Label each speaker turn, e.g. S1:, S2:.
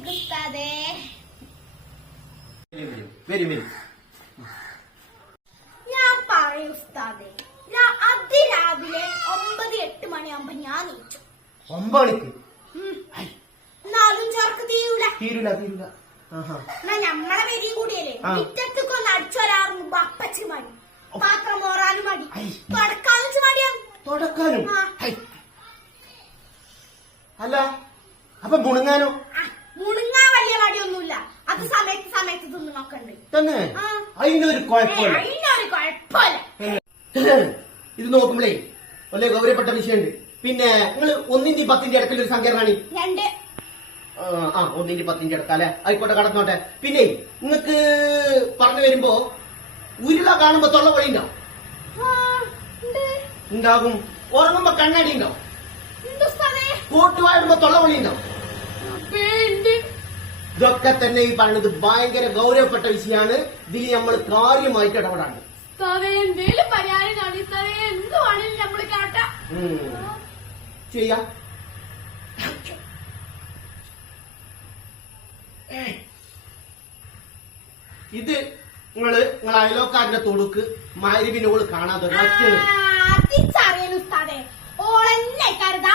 S1: ഇരിക്ക് ഉസ്താദേ
S2: വരും വരും
S1: ഞാൻ പറയും ഉസ്താദേ ഞാൻ അതിരാവിലെ ഒമ്പത് എട്ട് മണിയാകുമ്പോ ഞാൻ നീച്ചു ഉം. എന്നാലും ചെറുക്ക് തീരൂല.
S2: തീരൂല തീരൂല.
S1: എന്നാ ഞമ്മടെ കൂടിയല്ലേ. മുറ്റത്തൊക്കെ ഒന്ന് അടിച്ചൊരാറുമ്പോ അപ്പച്ചി മടി. പാത്രം മോറാനും മടി.
S2: ഐ.
S1: മടിയാ
S2: തുടക്കാനും. അല്ല അപ്പൊ മുണുങ്ങാനോ?
S1: ആ, മുണുങ്ങാൻ വലിയ മടിയൊന്നുമില്ല. അത് സമയത്ത് സമയത്ത് തിന്നണൊക്കെ ഉണ്ട്
S2: തന്നെ?
S1: ആ.
S2: അതിനൊരു കുഴപ്പമില്ല.
S1: അതിനൊരു കുഴപ്പമില്ല.
S2: ഇത് നോക്കുമ്പോഴേ വലിയ ഗൗരവപ്പെട്ട വിഷയമുണ്ട്. പിന്നെ നിങ്ങൾ ഒന്നിന്റെ പത്തിന്റെ ഇടയ്ക്കുള്ള ഒരു സംഖ്യ കാണി
S1: രണ്ട്.
S2: ആ, ആ ഒന്നിന്റെ പത്തിന്റെ ഇടക്ക അല്ലെ? ആയിക്കോട്ടെ കടന്നോട്ടെ. പിന്നെ നിങ്ങക്ക് പറഞ്ഞു വരുമ്പോ ഉരുള കാണുമ്പോ തൊള്ള വഴി ഉണ്ടാവും
S1: ആ, ഉണ്ട്.
S2: ഉണ്ടാകും ഉറങ്ങുമ്പോ കണ്ണടി ഉണ്ടാവും
S1: ഉണ്ട് ഉസ്താദേ.
S2: കോട്ട് വാഴുമ്പോ തൊള്ള വഴി ഉണ്ടാവും
S1: ഉണ്ട്.
S2: ഇതൊക്കെ തന്നെ ഈ പറയുന്നത് ഭയങ്കര ഗൗരവപ്പെട്ട വിഷയമാണ്. ഇതിൽ നമ്മൾ കാര്യമായിട്ട് ഇടപെടാണ് ചെയ്യാം. ഇത് നിങ്ങൾ നിങ്ങൾ അയലോക്കാരന്റെ തൊടുക്ക് മാരിവിനോട് കാണാതെ
S1: ഓളെന്നെ കരുതാ